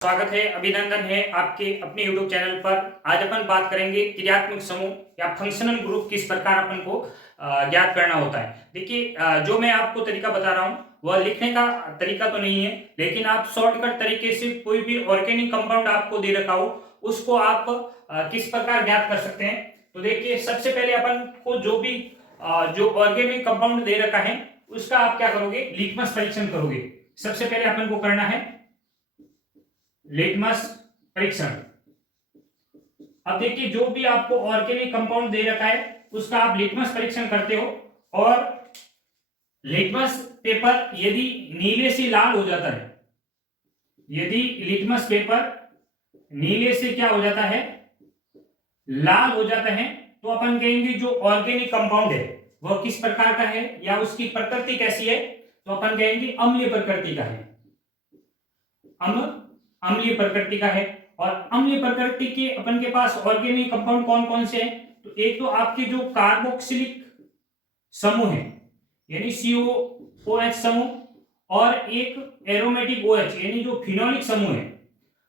स्वागत है, अभिनंदन है आपके अपने YouTube चैनल पर। आज अपन बात करेंगे क्रियात्मक समूह या फंक्शनल ग्रुप किस प्रकार अपन को ज्ञात करना होता है। देखिए, जो मैं आपको तरीका बता रहा हूँ वह लिखने का तरीका तो नहीं है, लेकिन आप शॉर्टकट तरीके से कोई भी ऑर्गेनिक कंपाउंड आपको दे रखा हो उसको आप किस प्रकार ज्ञात कर सकते हैं। तो देखिए, सबसे पहले अपन को जो ऑर्गेनिक कंपाउंड दे रखा है उसका आप क्या करोगे, लिटमस परीक्षण करोगे। सबसे पहले अपन को करना है लिटमस परीक्षण। अब देखिए, जो भी आपको ऑर्गेनिक कंपाउंड दे रखा है उसका आप लिटमस परीक्षण करते हो, और लिटमस पेपर यदि नीले से लाल हो जाता है, यदि लिटमस पेपर नीले से क्या हो जाता है, लाल हो जाता है, तो अपन कहेंगे जो ऑर्गेनिक कंपाउंड है वह किस प्रकार का है या उसकी प्रकृति कैसी है। तो अपन कहेंगे अम्लीय प्रकृति का है, अम्लीय प्रकृति का है। और अम्लीय प्रकृति के अपन के पास ऑर्गेनिक कंपाउंड कौन कौन से हैं, तो एक तो आपके जो कार्बोक्सिलिक समूह है यानी COOH समूह, और एक एरोमेटिक OH यानी जो फिनोलिक समूह है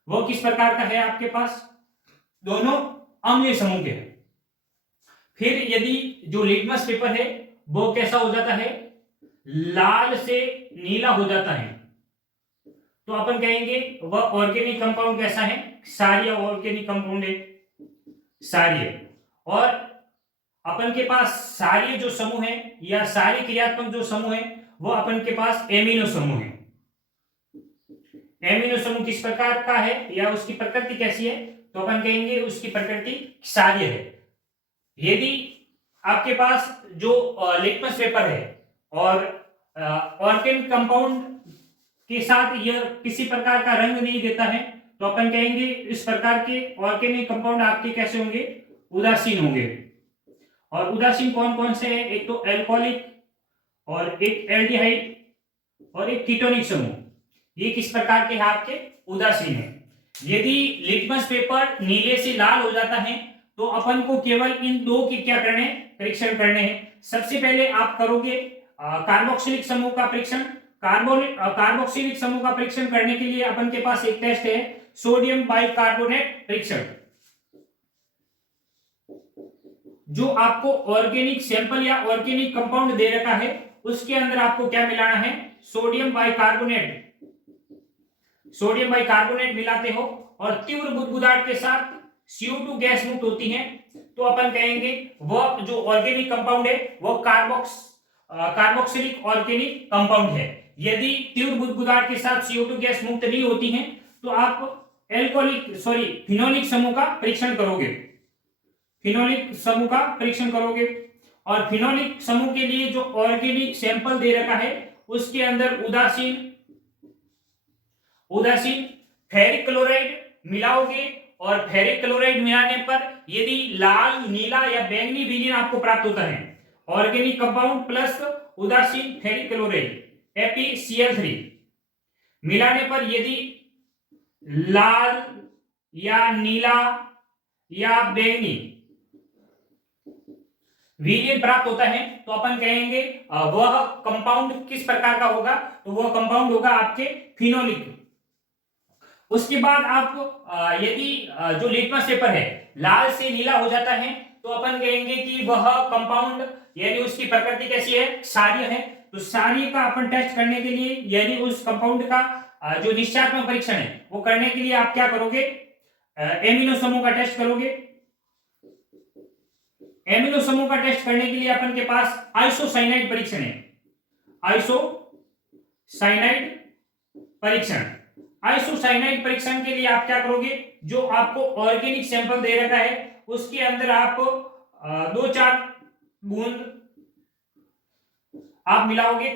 वो किस प्रकार का है आपके पास, दोनों अम्लीय समूह के हैं। फिर यदि जो लिटमस पेपर है वो कैसा हो जाता है, लाल से नीला हो जाता है, तो अपन कहेंगे वह ऑर्गेनिक कंपाउंड कैसा है, क्षारीय ऑर्गेनिक कंपाउंड है, क्षारीय। और अपन के पास क्षारीय जो समूह है या क्षारीय क्रियात्मक जो समूह है वो अपन के पास एमिनो समूह है। एमिनो समूह किस प्रकार का है या उसकी प्रकृति कैसी है, तो अपन कहेंगे उसकी प्रकृति क्षारीय है। यदि आपके पास जो लिटमस पेपर है और ऑर्गेनिक कंपाउंड के साथ यह किसी प्रकार का रंग नहीं देता है, तो अपन कहेंगे इस प्रकार के ऑर्गेनिक कंपाउंड आपके कैसे होंगे, उदासीन होंगे। और उदासीन कौन कौन से हैं, एक तो अल्कोहलिक और एक एल्डिहाइड और एक कीटोनिक समूह, ये किस प्रकार के हैं आपके, उदासीन है। यदि लिटमस पेपर नीले से लाल हो जाता है तो अपन को केवल इन दो के क्या करने, परीक्षण करने हैं। सबसे पहले आप करोगे कार्बोक्सिलिक समूह का परीक्षण। कार्बोक्सिलिक समूह का परीक्षण करने के लिए अपन के पास एक टेस्ट है, सोडियम बाइकार्बोनेट परीक्षण। जो आपको ऑर्गेनिक सैंपल या ऑर्गेनिक कंपाउंड दे रखा है उसके अंदर आपको क्या मिलाना है, सोडियम बाइकार्बोनेट। सोडियम बाइकार्बोनेट मिलाते हो और तीव्र बुदबुदाहट के साथ CO2 गैस मुक्त होती है, तो अपन कहेंगे वह जो ऑर्गेनिक कंपाउंड है वह कार्बोक्सिलिक ऑर्गेनिक कंपाउंड है। यदि तीव्र बुदबुदाहट के साथ CO2 गैस मुक्त नहीं होती है तो आप फिनोलिक समूह का परीक्षण करोगे, फिनोलिक समूह का परीक्षण करोगे। और फिनोलिक समूह के लिए जो ऑर्गेनिक सैंपल दे रखा है उसके अंदर उदासीन फेरिक क्लोराइड मिलाओगे, और फेरिक क्लोराइड मिलाने पर यदि लाल, नीला या बैंगनी विलीन आपको प्राप्त होता है, ऑर्गेनिक कंपाउंड प्लस उदासीन फेरिक क्लोराइड FeCl3 मिलाने पर यदि लाल या नीला या बैंगनी विलीन प्राप्त होता है, तो अपन कहेंगे वह कंपाउंड किस प्रकार का होगा, तो वह कंपाउंड होगा आपके फिनोलिक। उसके बाद आप यदि जो लिटमस पेपर है लाल से नीला हो जाता है तो अपन कहेंगे कि वह कंपाउंड यानी उसकी प्रकृति कैसी है, क्षारीय है। तो क्षारीय का अपन टेस्ट करने के लिए यानी उस कंपाउंड का जो निश्चयात्मक परीक्षण है वो करने के लिए आप क्या करोगे, एमिनो समूह का टेस्ट करोगे। एमिनो समूह का टेस्ट करने के लिए अपन के पास आइसोसाइनाइड परीक्षण है, आइसोसाइनाइड परीक्षण। आइसोसाइनाइड परीक्षण के लिए आप क्या करोगे, जो आपको ऑर्गेनिक सैंपल दे रखा है उसके अंदर आप 2-4 बूंद आप मिलाओगे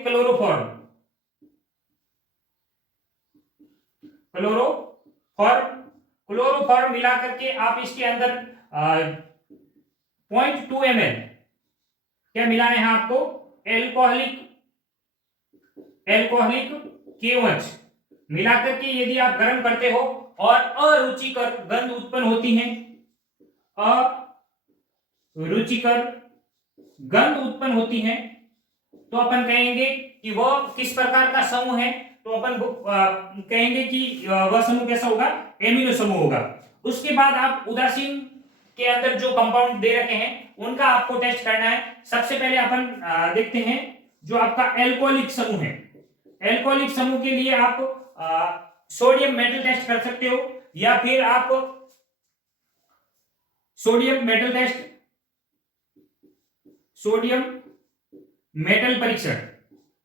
क्लोरोफॉर्म मिला करके आप इसके अंदर 0.2 ml क्या मिलाना है आपको, एल्कोहलिक KOH मिलाकर के यदि आप गर्म करते हो और अरुचिकर गंध उत्पन्न होती है, अरुचिकर गंध उत्पन्न होती है, तो अपन कहेंगे कि वह किस प्रकार का समूह है, तो अपन कहेंगे कि वह समूह कैसा होगा, एमिनो समूह होगा। उसके बाद आप उदासीन के अंदर जो कंपाउंड दे रखे हैं उनका आपको टेस्ट करना है। सबसे पहले अपन देखते हैं जो आपका एल्कोहलिक समूह है। एल्कोहलिक समूह के लिए आप सोडियम मेटल टेस्ट कर सकते हो, या फिर आप सोडियम मेटल परीक्षण,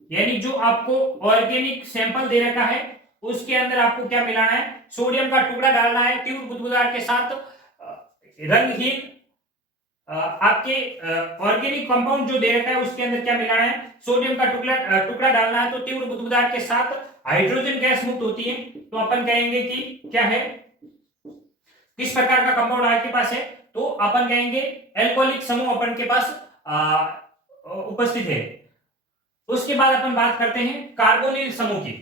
यानी जो आपको ऑर्गेनिक सैंपल दे रखा है उसके अंदर आपको क्या मिलाना है, सोडियम का टुकड़ा डालना है तीव्र बुदबुदाहट के साथ। रंगहीन आपके ऑर्गेनिक कंपाउंड जो दे रखा है उसके अंदर क्या मिलाना है, सोडियम का टुकड़ा डालना है, तो तीव्र बुदबुदाहट के साथ हाइड्रोजन गैस मुक्त होती है। तो अपन कहेंगे कि क्या है, किस प्रकार का कंपाउंड आपके पास है, तो अपन कहेंगे एल्कोहलिक समूह अपन के पास उपस्थित है। उसके बाद अपन बात करते हैं कार्बोनिल समूह की।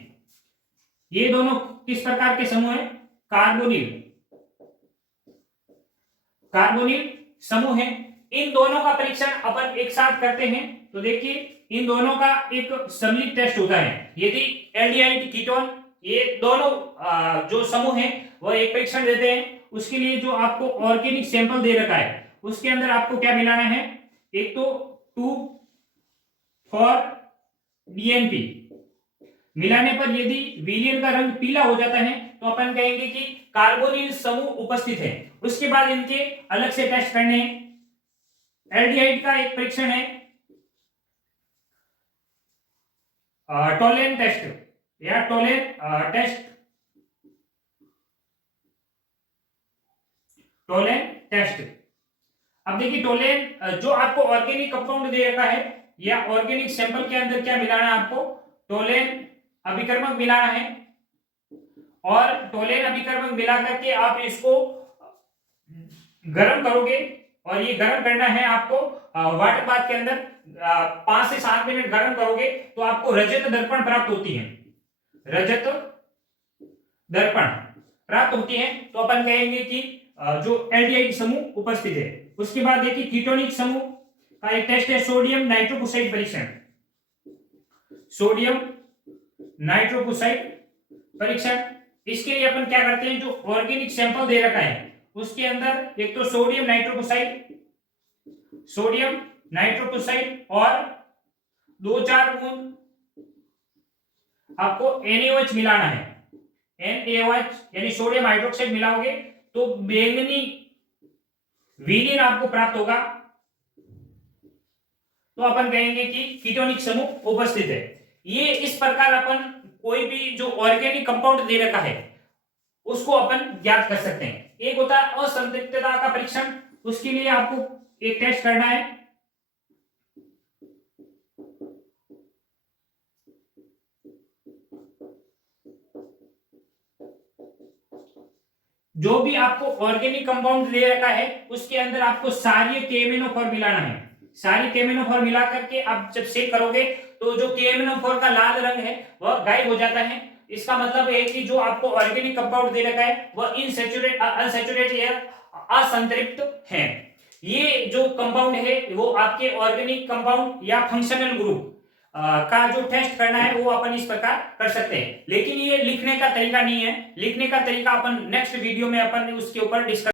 ये दोनों किस प्रकार के समूह है, कार्बोनिल समूह है। इन दोनों का परीक्षण अपन एक साथ करते हैं। तो देखिए इन दोनों का एक सम्मिलित टेस्ट होता है। यदि एल्डिहाइड कीटोन, ये दोनों जो समूह है वह एक परीक्षण देते हैं। उसके लिए जो आपको ऑर्गेनिक सैंपल दे रखा है उसके अंदर आपको क्या मिलाना है, एक तो 2,4-DNP मिलाने पर यदि विलयन का रंग पीला हो जाता है तो अपन कहेंगे कि कार्बोनिल समूह उपस्थित है। उसके बाद इनके अलग से टेस्ट करने हैं। एल्डिहाइड का एक परीक्षण है टोलेन टेस्ट या टोलेन टेस्ट। अब देखिए टोलेन जो आपको ऑर्गेनिक कंपाउंड दे रखा है या ऑर्गेनिक सैंपल के अंदर क्या मिलाना है, आपको टोलेन अभिकर्मक मिलाना है। और टोलेन अभिकर्मक मिला करके आप इसको गर्म करोगे, और ये गर्म करना है आपको वाटर बाथ के अंदर 5 से 7 मिनट गर्म करोगे तो आपको रजत दर्पण प्राप्त होती है, रजत दर्पण प्राप्त होती है। तो अपन कहेंगे कि जो एल्डिहाइड समूह उपस्थित है। उसके बाद देखिए कीटोनिक समूह का एक टेस्ट है सोडियम नाइट्रोक्साइड परीक्षण। सोडियम नाइट्रोक्साइड परीक्षण, इसके लिए अपन क्या करते हैं, जो ऑर्गेनिक सैंपल दे रखा है उसके अंदर एक तो सोडियम नाइट्रोक्साइड और 2-4 बूंद आपको NaOH मिलाना है। NaOH यानी सोडियम हाइड्रोक्साइड मिलाओगे तो बैंगनी विलयन आपको प्राप्त होगा। तो अपन कहेंगे कि कीटोनिक समूह उपस्थित है। ये इस प्रकार अपन कोई भी जो ऑर्गेनिक कंपाउंड दे रखा है उसको अपन ज्ञात कर सकते हैं। एक होता है असंतृप्तता का परीक्षण, उसके लिए आपको एक टेस्ट करना है। जो भी आपको ऑर्गेनिक कंपाउंड दे रखा है उसके अंदर आपको सारी KMnO4 मिलाना है। सारी KMnO4 मिला करके आप जब सेक करोगे तो जो KMnO4 का लाल रंग है वह गायब हो जाता है। इसका मतलब है कि जो आपको ऑर्गेनिक कंपाउंड दे रखा है वह अनसैचुरेटेड या असंतृप्त है। ये जो कंपाउंड है वो आपके ऑर्गेनिक कंपाउंड या फंक्शनल ग्रुप का जो टेस्ट करना है वो अपन इस प्रकार कर सकते हैं। लेकिन ये लिखने का तरीका नहीं है, लिखने का तरीका अपन नेक्स्ट वीडियो में अपन उसके ऊपर डिस्कस